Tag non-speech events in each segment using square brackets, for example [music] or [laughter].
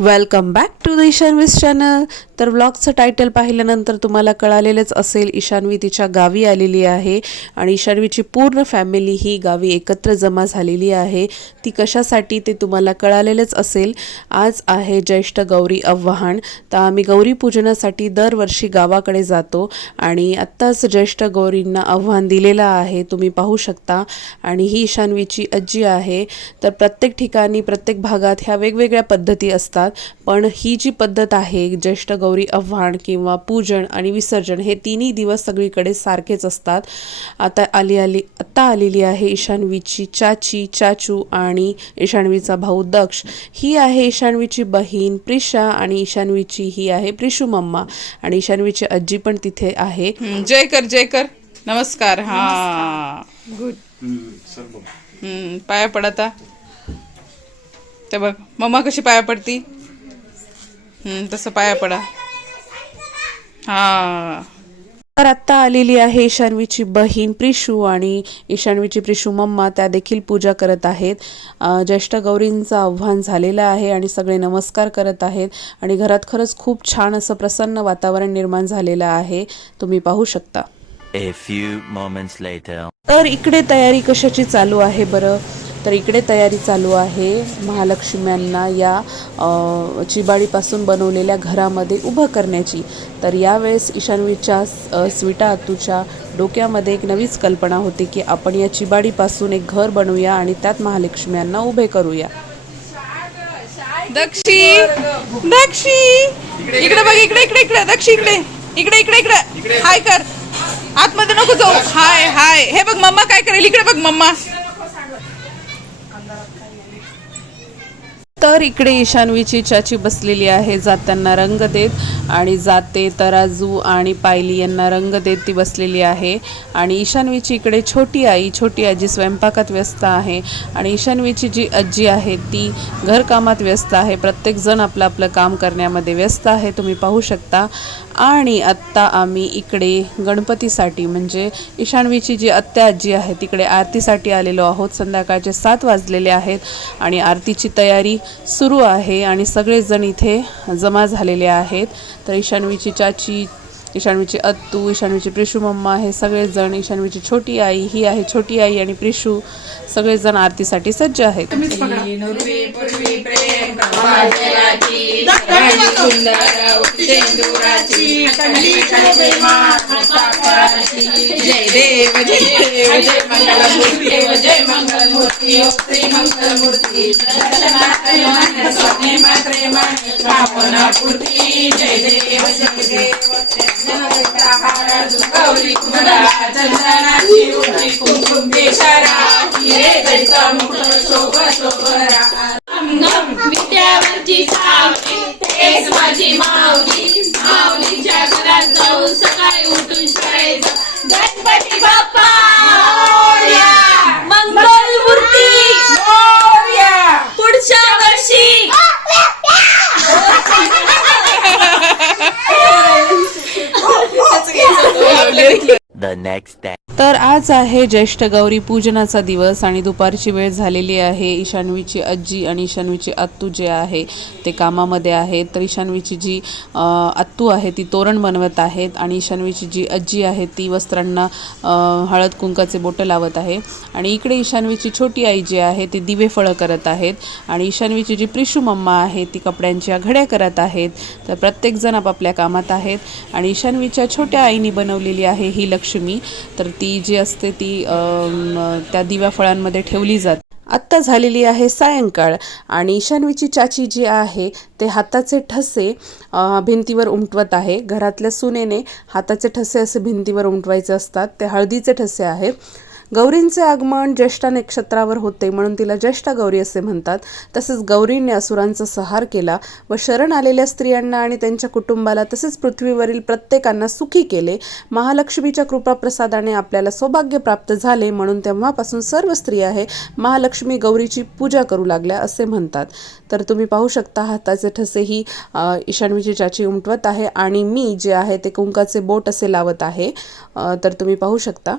Welcome back to the Ishanvi's channel तर व्लॉगचं title पाहिल्यानंतर तुम्हाला कळालेलंच असेल ईशानवी तिच्या गावी आलेली आहे आणि ईशानवीची पूर्ण फॅमिली ही गावी एकत्र जमा झालेली आहे. ती कशासाठी ते तुम्हाला कळालेलंच असेल. आज आहे ज्येष्ठ गौरी आव्हान. तर आम्ही गौरी पूजनासाठी दरवर्षी गावाकडे जातो आणि आत्ताच ज्येष्ठ गौरींना आव्हान दिलेलं आहे. तुम्ही पाहू शकता. आणि ही ईशानवीची आजी आहे. तर प्रत्येक ठिकाणी प्रत्येक भागात ह्या वेगवेगळ्या पद्धती असतात. पण ही जी पद्धत आहे ज्येष्ठ गौरी आव्हान किंवा पूजन आणि विसर्जन हे तिन्ही दिवस सगळीकडे सारखेच असतात. आता आली आली आत्ता आलेली आहे ईशान्वीची चाची चाचू आणि ईशान्वीचा भाऊ दक्ष. ही आहे ईशान्वीची बहीण प्रिशा आणि ईशान्वीची ही आहे प्रिशू मम्मा. आणि ईशान्वीची आजी पण तिथे आहे. जय कर जय कर. नमस्कार हा. गुड. हम्म, पाया पडता ते बघ मम्मा कशी पाया पडती? तसं पाया पडा. हा. तर आत्ता आलेली आहे ईशान्वीची बहीण प्रिशू आणि ईशान्वीची प्रिशू मम्मा त्या देखील पूजा करत आहेत. ज्येष्ठ गौरींचं आव्हान झालेलं आहे आणि सगळे नमस्कार करत आहेत. आणि घरात खरंच खूप छान असं प्रसन्न वातावरण निर्माण झालेलं आहे. तुम्ही पाहू शकता. A few moments later. तर इकडे तयारी कशाची चालू आहे बरं? तर इकडे तयारी चालू आहे महालक्ष्म्यांना या चिबाडीपासून बनवलेल्या घरामध्ये उभं करण्याची. तर यावेळेस ईशानवीच्या स्विटा अत्तूच्या डोक्यामध्ये एक नवीच कल्पना होती की आपण या चिबाडीपासून एक घर बनवूया आणि त्यात महालक्ष्म्यांना उभे करूया. दक्षी दक्षी. इकडे बघ इकडे इकडे इकडे. दक्षी इकडे. इकडे इकडे इकडे. हाय कर. आतमध्ये नको जाऊ. हाय हाय. हे बघ मम्मा काय करेल? इकडे बघ मम्मा. तर इकडे ईशानवीची चाची बसलेली आहे. जाताना रंग देत आणि जाते तराजू आणि पायली यांना रंग देत ती बसलेली आहे. आणि ईशानवीची इकडे छोटी आई छोटी आजी स्वयंपाकात व्यस्त आहे. आणि ईशानवीची जी आजी आहे ती घरकामात व्यस्त आहे. प्रत्येकजण आपलं आपलं काम करण्यामध्ये व्यस्त आहे. तुम्ही पाहू शकता. आणि आत्ता आम्ही इकडे गणपतीसाठी म्हणजे ईशानवीची जी आत्या आजी आहे तिकडे आरतीसाठी आलेलो आहोत. संध्याकाळचे सात वाजलेले आहेत आणि आरतीची तयारी सुरू आहे आणि सगळेजण इथे जमा झालेले आहेत. तर ईशान्वीची चाची ईशान्वीची अत्तू ईशान्वीची प्रिशू मम्मा हे सगळेजण ईशान्वीची छोटी आई ही आहे छोटी आई आणि प्रिशू सगळेजण आरतीसाठी सज्ज आहेत. जय देव जय देव जय मंगलमूर्ती देव जय जय देव चंदनाची हिरे दैता मुकुट शोभ शोभरा विद्यावरची सावली तेच माझी माऊली माऊलीच्या घरात जाऊन सकाळी उठून शाळेत गणपती बाप्पा! Next day. तर आज आहे ज्येष्ठ गौरी पूजनाचा दिवस आणि दुपारची वेळ झालेली आहे. ईशान्वीची आजी आणि ईशान्वीची आत्तू जे आहे ते कामामध्ये आहेत. तर ईशान्वीची जी आत्तू आहे ती तोरण बनवत आहेत आणि ईशान्वीची जी आजी आहे ती वस्त्रांना हळद कुंकाचे बोटं लावत आहे. आणि इकडे ईशान्वीची छोटी आई जी आहे ती दिवे फळं करत आहेत. आणि ईशान्वीची जी प्रिशू मम्मा आहे ती कपड्यांच्या घड्या करत आहेत. तर प्रत्येकजण आपापल्या कामात आहेत. आणि ईशान्वीच्या छोट्या आईने बनवलेली आहे ही लक्ष्मी. तर ती ती जी असते ती त्या दिव्या फळांमध्ये ठेवली जाते. आत्ता झालेली आहे सायंकाळ आणि ईशानवीची चाची जी आहे ते हाताचे ठसे भिंतीवर उमटवत आहे. घरातल्या सुनेने हाताचे ठसे असे भिंतीवर उमटवायचे असतात. ते हळदीचे ठसे आहेत. गौरींचे आगमन ज्येष्ठा नक्षत्रावर होते म्हणून तिला ज्येष्ठा गौरी असे म्हणतात. तसेच गौरींनी असुरांचा सहार केला व शरण आलेल्या स्त्रियांना आणि त्यांच्या कुटुंबाला तसेच पृथ्वीवरील प्रत्येकांना सुखी केले. महालक्ष्मीच्या कृपाप्रसादाने आपल्याला सौभाग्य प्राप्त झाले म्हणून तेव्हापासून सर्व स्त्रिया हे महालक्ष्मी गौरीची पूजा करू लागल्या असे म्हणतात. तर तुम्ही पाहू शकता हाताचे ठसे ही ईशानवीची चाची उमटवत आहे आणि मी जे आहे ते कुंकाचे बोट असे लावत आहे. तर तुम्ही पाहू शकता.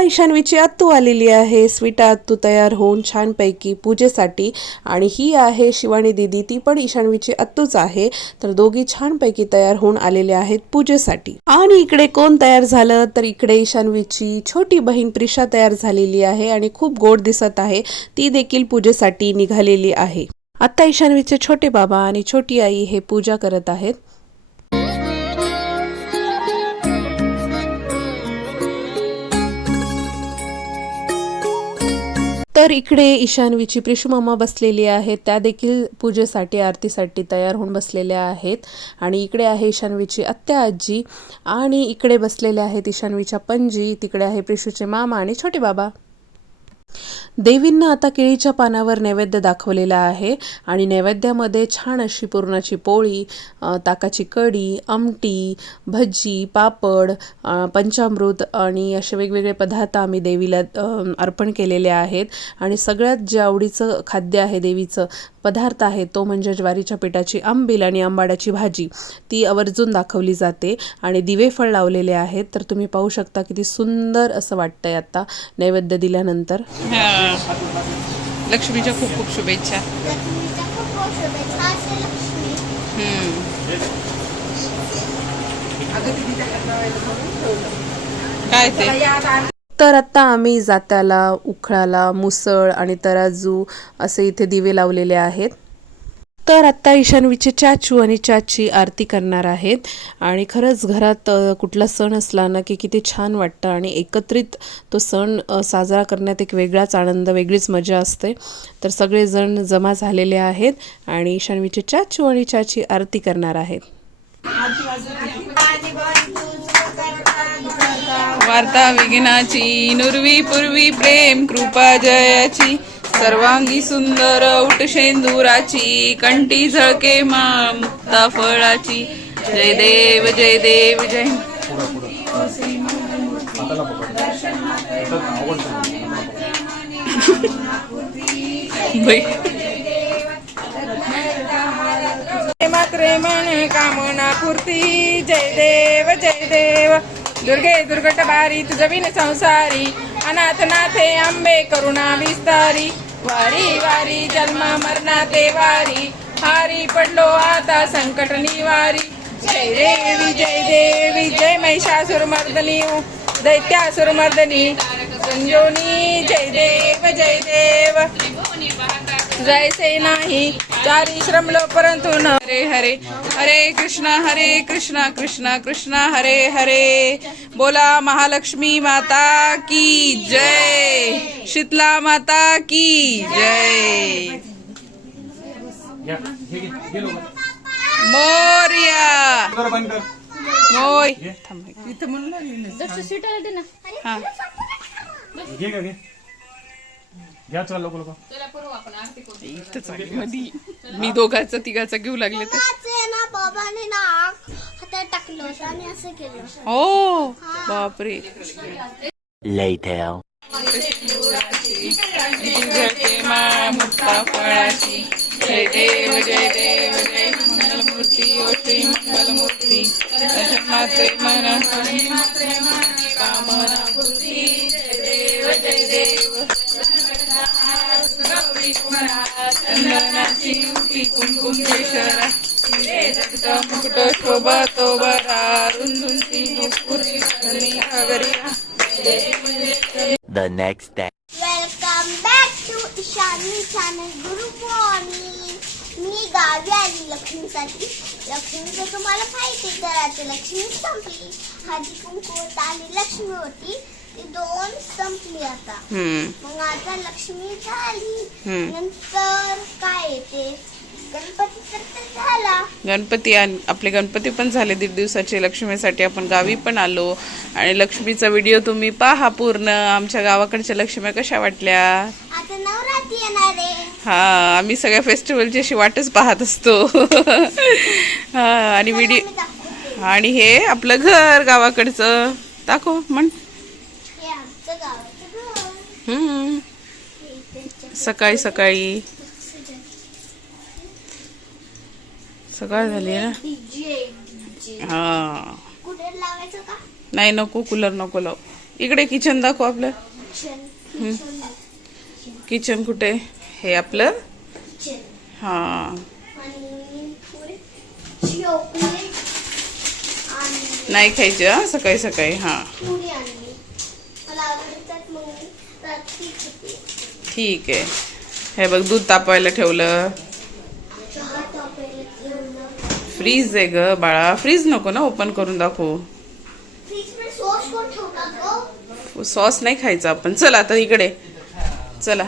आता ईशानवीची अत्तू आलेली आहे. स्वीटा अत्तू तयार होऊन छानपैकी पूजेसाठी आणि ही आहे शिवानी दिदी. ती पण ईशानवीची अत्तूच आहे. तर दोघी छानपैकी तयार होऊन आलेल्या आहेत पूजेसाठी. आणि इकडे कोण तयार झालं? तर इकडे ईशानवीची छोटी बहीण प्रिशा तयार झालेली आहे आणि खूप गोड दिसत आहे. ती देखील पूजेसाठी निघालेली आहे. आता ईशानवीचे छोटे बाबा आणि छोटी आई हे पूजा करत आहेत. तर इकडे ईशानवीची प्रिशुमामा बसलेली आहे त्या देखील पूजेसाठी आरतीसाठी तयार होऊन बसलेल्या आहेत. आणि इकडे आहे ईशानवीची आत्या आजी आणि इकडे बसलेल्या आहेत ईशानवीच्या पणजी. तिकडे आहे प्रिशूचे मामा आणि छोटे बाबा. देवींना आता केळीच्या पानावर नैवेद्य दाखवलेला आहे आणि नैवेद्यामध्ये छान अशी पुरणाची पोळी ताकाची कढी आमटी भजी पापड पंचामृत आणि असे वेगवेगळे पदार्थ आम्ही देवीला अर्पण केलेले आहेत. आणि सगळ्यात जे आवडीचं खाद्य आहे देवीचं पदार्थ आहे तो म्हणजे ज्वारीच्या पिठाची आंबील आणि आंबाड्याची भाजी. ती आवर्जून दाखवली जाते आणि दिवे फळ लावलेले आहेत. तर तुम्ही पाहू शकता किती सुंदर असं वाटतंय आता नैवेद्य दिल्यानंतर. हा. लक्ष्मीच्या खूप खूप शुभेच्छा. लक्ष्मीच्या खूप खूप शुभेच्छा. असे लक्ष्मी. हम्म. काय ते? तर आता आम्ही जात्याला उखळाला मुसळ आणि तराजू असे इथे दिवे लावलेले आहेत. तर आत्ता ईशानवीचे चाचू आणि चाची आरती करणार आहेत. आणि खरंच घरात कुठला सण असला ना की किती छान वाटतं आणि एकत्रित तो सण साजरा करण्यात एक वेगळाच आनंद वेगळीच मजा असते. तर सगळेजण जमा झालेले आहेत आणि ईशानवीचे चाचू आणि चाची आरती करणार आहेत. वार्ता विघ्नाची नुरवी पूर्वी प्रेम कृपा जयाची. सर्वांगी सुंदर उठ शेंदुराची कंटी झळके मा मुक्ता फळाची. जय देव जय देव जय बाई. मात्रे म्हणे कामना पूर्ती. जय देव जय देव. दुर्गे दुर्गट बारी तुझ विन संसारी. अनाथ नाथे आंबे करुणा विस्तारी. वारी वारी जन्मा मरणा ते वारी हारी पडलो आता संकट निवारी. जय देवी जय देवी जय महिषासुर मर्दनी दैत्यासुर मर्दनी. संजोनी जय देव जय देव. जायचे नाही. चारी श्रमलो परंतु न. हरे हरे. हरे कृष्णा हरे कृष्णा कृष्णा कृष्णा हरे हरे. बोला महालक्ष्मी माता की जय. शीतला माता की जय. मोर्या. मोय. थांब एक. हा. घे का घे. घ्या चला लोक लोक आहे मधी. मी दोघांचा तिघाचा घेऊ लागले तर काचे ना बाबाने ना हातात टाकलं होतं आणि असं केलं हो बापरे. Later. जय मा मुक्ता फळाची. जय देव जय देव जय मंगलमूर्ती. ओ श्री मंगलमूर्ती अजन्मात्रे मना कामना पूर्ती जय देव जय देव. चंदनाची उटी कुंकुम केशरा मुकुट शोभा The next day. Welcome back to Ishani channel good morning मी गावी आली लक्ष्मीसाठी. लक्ष्मीचं तुम्हाला माहिती आता लक्ष्मी संपली. हळदी कुंकू आली लक्ष्मी होती. दोन संपली आता. हम्म. मग आता लक्ष्मी झाली. हम्म. नंतर काय येते? गणपती तर ते झाला. गणपती आण- आपले गणपती पण झाले दीड दिवसाचे. लक्ष्मीसाठी आपण गावी पण आलो. आणि लक्ष्मीचा व्हिडिओ तुम्ही पहा पूर्ण. आमच्या गावाकडच्या लक्ष्म्या कशा वाटल्या? आता नवरात्री येणार आहे. हा आम्ही सगळ्या फेस्टिवलची अशी वाटच पाहत असतो. हा आणि व्हिडिओ मी दाखवते. आणि हे आपलं घर गावाकडचं. दाखव म्हण हे आमचं गावाचं घर हम्म. हे इथे सकाळी सकाळी. सकाळ झाली आहे ना? हा. नाही नको कूलर नको लाव. इकडे किचन दाखव आपलं. किचन कुठे? हे आपलं? हा. नाही खायचे सकाळी सकाळी हा. ठीक आहे. हे बघ दूध तापवायला ठेवलं. चहा तापायला ठेवलं फ्रीज आहे ग बाळा. फ्रीज नको ना ओपन करून दाखवू. सॉस नाही खायचा आपण. चल आता इकडे. चला.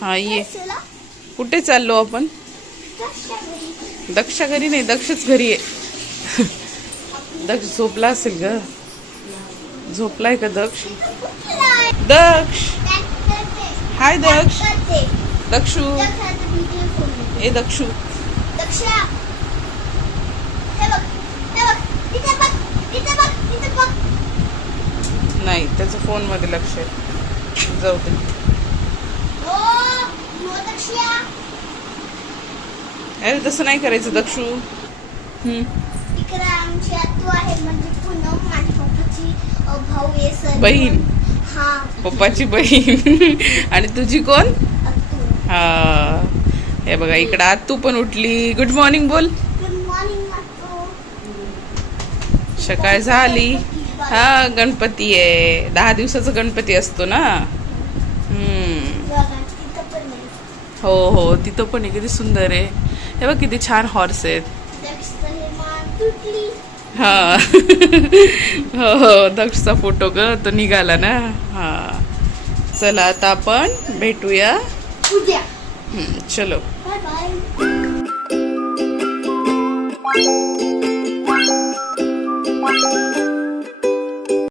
हा ये. चला कुठे चाललो आपण? दक्षा घरी नाही दक्षच घरी आहे. दक्ष झोपला असेल ग. झोपलाय का दक्ष? दक्ष! हाय दक्ष. दक्षू. ए दक्षू. नाही त्याचं फोनमध्ये लक्ष आहे. जाऊ दे. अरे तसं नाही करायचं दक्षू. हम्म. आहे म्हणजे पूनम माझ्या पप्पाची अ, भाऊ आहे सर बहीण. हा. पप्पाची बहीण. [laughs] आणि तुझी कोण? हा. हे बघा इकडं आतू पण उठली. गुड मॉर्निंग बोल. गुड मॉर्निंग आतू सकाळ झाली. हा गणपती आहे. दहा दिवसाचा गणपती असतो ना? हो हो. तिथं पण आहे. किती सुंदर आहे. हे बघ किती छान हॉर्स आहेत. हा. हो हो दक्षचा फोटो ग तो निघाला ना. हा. चला आता आपण भेटूया. चलो. Bye bye.